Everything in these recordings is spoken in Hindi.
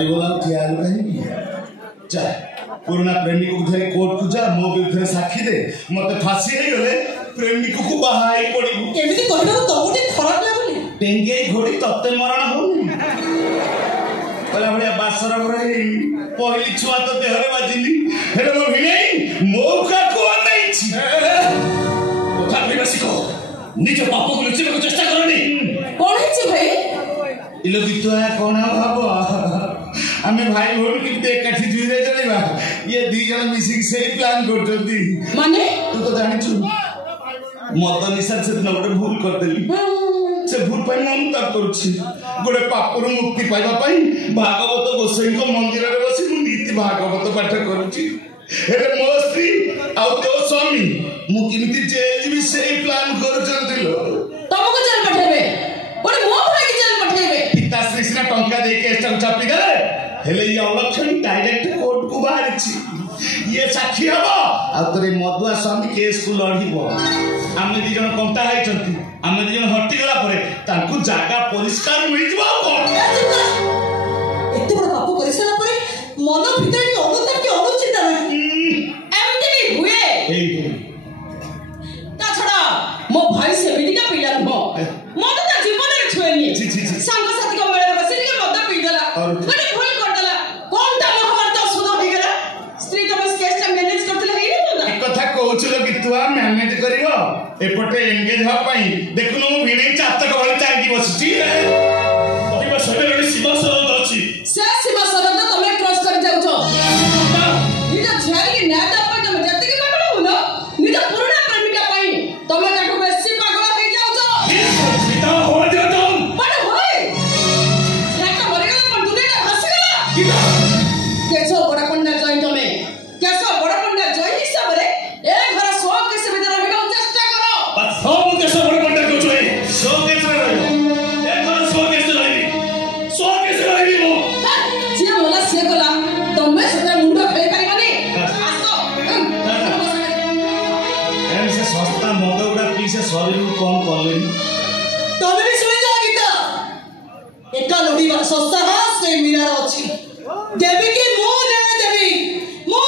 सरीगला ठिया कहीं जा पुराना प्रेमिक को धरे कोर्ट को जा मो विरुद्ध साक्षी दे मते फांसी हे गले प्रेमिक को बाहाई पड़ी केमिति कहबो तमोटे खराब लागुनी टेंगे घोड़ी तत्ते मरण हो कला भलिया बासर रे पहली छुआ तो देहरे बाजिली हेले मो भिने मौका को नहीं छी कथा बिना सिको निज पाप को लुचिबे को चेष्टा करनी कोन हिची भाई इलो बितुआ कोन भाबो आमे भाई भोन किते एकाठी जुइरे चलेबा ये दी जण मिसिक से प्लान करथि माने तू तो जानि छु मद निशा से न गोटे भूल कर देली से भूल पाई मन ता करछि गोटे पापरु मुक्ति पाइबा पाई भागवत गोसाई को मंदिर रे बसी मु नीति भागवत पाठ करछि हेरे मो स्त्री आ तो स्वामी मु किमिति जेल भी से प्लान कर चलतिलो तमको जेल पठेबे ओरे मो भाई के जेल पठेबे पिता श्री सिना टंका दे के स्टम चापी गले हेले ये अलक्षण डायरेक्ट कोर्ट को बाहरछि ये साक्षी हबो आ तोरे मधुआ स्वामी केस को लढिबो आमे दी जण कंटा हाई चंती आमे दी जण हट्टी गला परे तांकु जागा परिष्कार मिल जिवो कोन एते बड़ पाप करिसला परे मन भीतर के अनुताप के अनुचिंता नहीं एमती भी हुए एई ता छड़ा मो भाई से बिदिका पिला न मत ता जीवन रे छुएनी संग साथी को मेरे बसे के मत पीगला गने भूल कर देला कोन ता महाभारत सुनो हो गेला स्त्री तो केस टा मैनेज करतले हेई न एक कथा कहउछलो कि तू मैनेज करिवो एपटे एंगेज हा पई देखुनो भिने चातक भली चांदी बसुची कहिबा सबेरे सीमा सरद अछि से सीमा सरद तमे क्रॉस कर जाउ छो निज झेल के न्याय पई तमे जति के पागल हो न निज पुराना प्रेमिका पई तमे ताको बेसी पागल हो जाउ छो पिता हो जा तुम बड़ होय लाका मरे गला पर दुनिया हंस गला केसो बड़ा पंडा जॉइन तमे केसो बड़ा पंडा जॉइन हिसाब रे ए घर सो के से भीतर रहबा चेष्टा करो बस हम के सब बड़ पंडा को जोई सो के से रहबो ए घर सो के से रहबी सो के से रहबी मो जे मोला से गला तमे सदा मुंडा फेर पारिबानी आसो ऐसे सस्ता मद उड़ा पी से शरीर को कौन करलेनी तमे भी सुनि जाओ गीता एका लोडी बा सस्ता हा से मीरा अछि देवी की मो ने देवी मो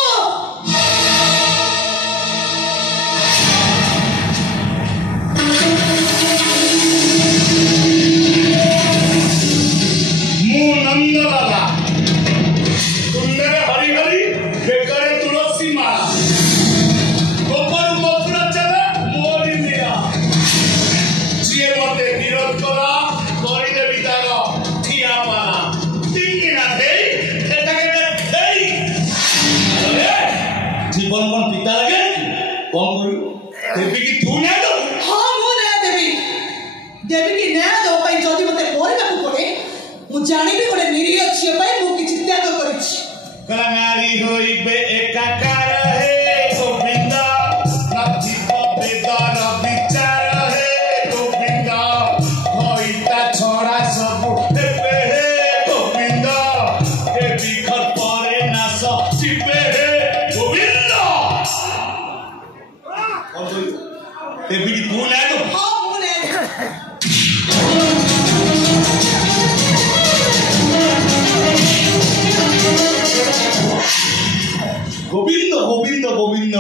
नंद बाबा सुंदर हरि हरि बेकरे तुलसी माला गोपर मथुरा चला मोरी दिया जिए मते विरोध करा करी देबी तार ठिया पाला तीन ना देई एटा के देई अरे जीवन कोन पिता लगे कोन करू देवी की तू ना दो हां मो ने देवी की न्याय दो पई जदी मते मोरे का पड़े मु जानि भी कोडे निरीह छिय पई मु कि त्याग करिछि कनारी होइबे एकाकार हे गोविंदा नथि बेदार विचार हे गोविंदा होइता छोड़ा सब हेबे हे गोविंदा ए बिखर परे नास चिपे हे गोविंदा ए बिकी तू ना तो हां मु ने गोविंद गोविंद गोविंद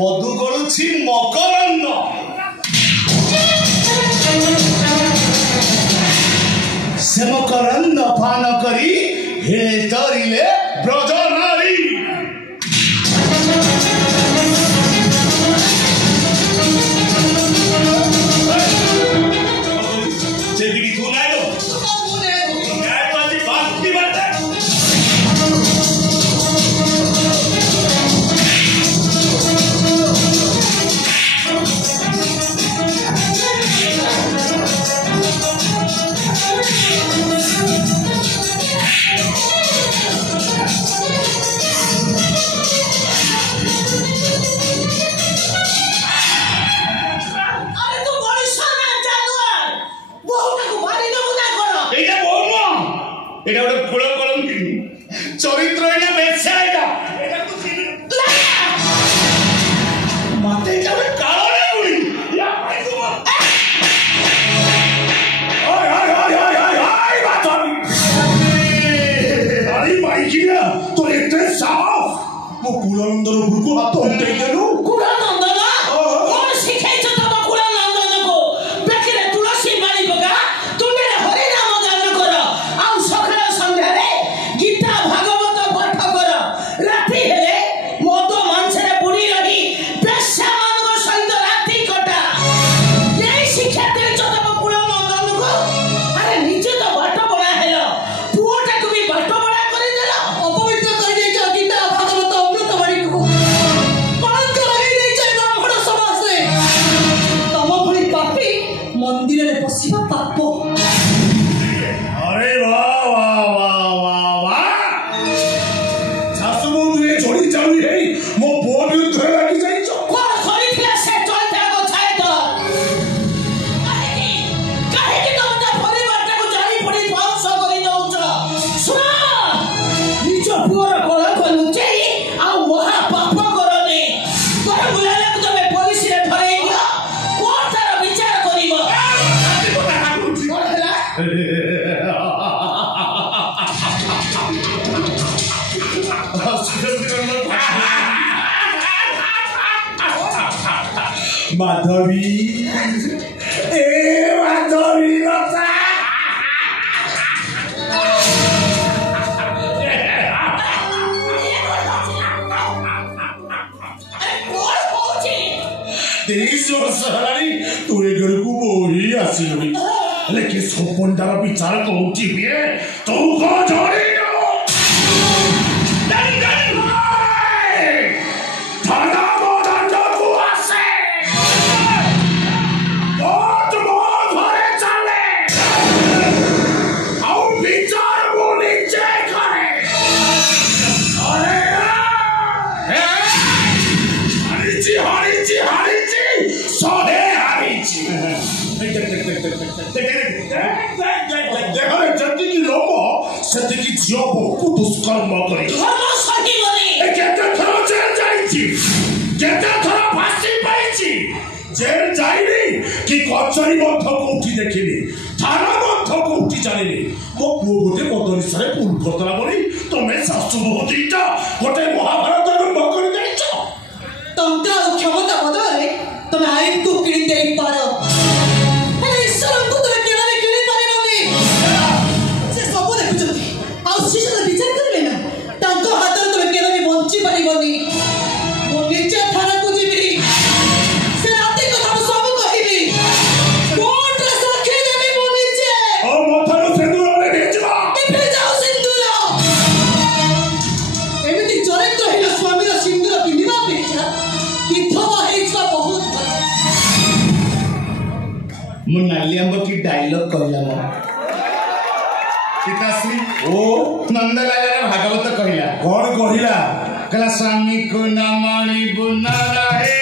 पदु गरुछि मकरन्न से मकरन्न पान करी हे तरिले ब्रज नारी जेबी तू ना दो मु ने मैं तो आज बात की बात है ମୋ କୁଳନନ୍ଦର ଉପରକୁ ହାତ ଉଠେଇ ଦେଲୁ। କୁଳନନ୍ଦନ କଣ ଶିଖେଇଛ ତମ କୁଳନନ୍ଦନକୁ? ବେକରେ ତୁଳସୀ ମାଳି ପକା, ତୁଣ୍ଡରେ ହରିନାମ ଗାନ କର, ଆଉ ସକାଳ ସନ୍ଧ୍ୟାରେ ଗୀତା ଭାଗବତ ପାଠ କର। ରାତି ହେଲେ ମଦ ମାଂସରେ ବୁଡ଼ି ରହି ବେଶ୍ୟାମାନଙ୍କ ସହିତ ରାତି କଟା। ଏଇ ଶିକ୍ଷା ଦେଇଛ ତମ କୁଳନନ୍ଦନକୁ? ଆରେ ନିଜେ ତ ବାଟ ବଳା ହେଲ, ପୁଅଟାକୁ ବି ବାଟ ବଳା କରିଦେଲ। ଅପବିତ୍ର କରିଦେଇଛ ଗୀତା ଭାଗବତ ଅମୃତବାଣୀକୁ। କଳଙ୍କ ଲଗେଇଦେଇଛ ଏ ବ୍ରାହ୍ମଣ ସମାଜରେ। ତମ ଭଳି ପାପୀ ମନ୍ଦିରରେ ପଶିବା ପାପ। अरे वाह वाह वाह वाह वाह ଶାଶୁ ବୋହୂ ଛୋଡ଼ି ଚାଲି ହେଇ ମୋ ପୁଅ ବିରୁଦ୍ଧରେ ଲାଗି ଯାଇଛ। କଣ କରିଥିଲା ସେ ଚଳିତା ଗଛାଏତ? କାହିଁକି ତମେ ତା ପରିବାରଟାକୁ ଜାଳି ପୋଡ଼ି ଧ୍ୱଂସ କରି ଦଉଛ? ଶୁଣ, ନିଜ ପୁଅର କଳଙ୍କ ଲୁଚେଇ ଆଉ ମହା ପାପ କରନି। ତୋର ବୁଲାଲାକୁ ତମେ ପୋଲିସରେ ଧରେଇ ଦିଅ, କୋର୍ଟ ତାର ବିଚାର କରିବ। କଣ ହେଲା? माधवी ए माधवी लता तेईस वर्ष हेलानी तू ए घर को बोही आसिलुनी लेकिन सपनटार विचार कोठी हुए तू को जोड़ी ସେତିକି ଝିଅ ବୋହୂକୁ ଦୁଷ୍କର୍ମ କରି କେତେ ଥର ଜେଲ ଯାଇଛି, କେତେ ଥର ଫାଶୀ ପାଇଛି। ଜେଲ ଯାଇନି କି କଚେରୀ ମଧ୍ୟ କୋଉଠି ଦେଖିନି, ଥାନା ମଧ୍ୟ କୋଉଠି ଜାଣିନି। ମୋ ପୁଅ ଗୋଟେ ମଦ ନିଶାରେ ଭୁଲ କରିଦେଲା ବୋଲି ତମେ ଶାଶୁ ବୋହୂ ଦିଟା ଗୋଟେ ମହାଭାରତ ଆରମ୍ଭ କରି ଦେଇଛ। ଟଙ୍କା ଆଉ କ୍ଷମତା ବଦଳରେ ତମେ ଆଇନକୁ କିଣି ଦେଇପାର, ହେଲେ ଈଶ୍ୱରଙ୍କୁ ତମେ କେବେ କିଣି ପାରିବନି। ସେ ସବୁ ଦେଖୁଛନ୍ତି, ଆଉ ସେ ସେଟା ବିଚାର କରିବେ ନା। ତାଙ୍କ ହାତରେ ତମେ କେବେ ବି ବଞ୍ଚି ପାରିବନି। ମୁଁ ନିଜେ ଥାନାକୁ ଯିବି, ସେ ରାତି କଥା ମୁଁ ସବୁ କହିବି, କୋର୍ଟରେ ସାକ୍ଷୀ ଦେବି ମୁଁ ନିଜେ। ମଥାରୁ ସିନ୍ଦୁରରେ ନେଇଯିବା। ଏବେ ଯାଉ ସିନ୍ଦୁର। ଏମିତି ଚରିତ୍ରହୀନ ସ୍ୱାମୀର ସିନ୍ଦୁର ପିନ୍ଧିବା ଅପେକ୍ଷା ବିଧବା ହେଇଯିବା ବହୁତ ଭଲ। ମୁଁ ନାଲି ଆମ୍ବ କି ଡାଇଲଗ କହିଲା ମୋ ପିତାଶ୍ରୀ ଓ ନନ୍ଦଲାଲର ଭାଗବତ କହିଲା। କଣ କହିଲା? କହିଲା ସ୍ୱାମୀକୁ ନ ମଣିବୁ ନ ରହେ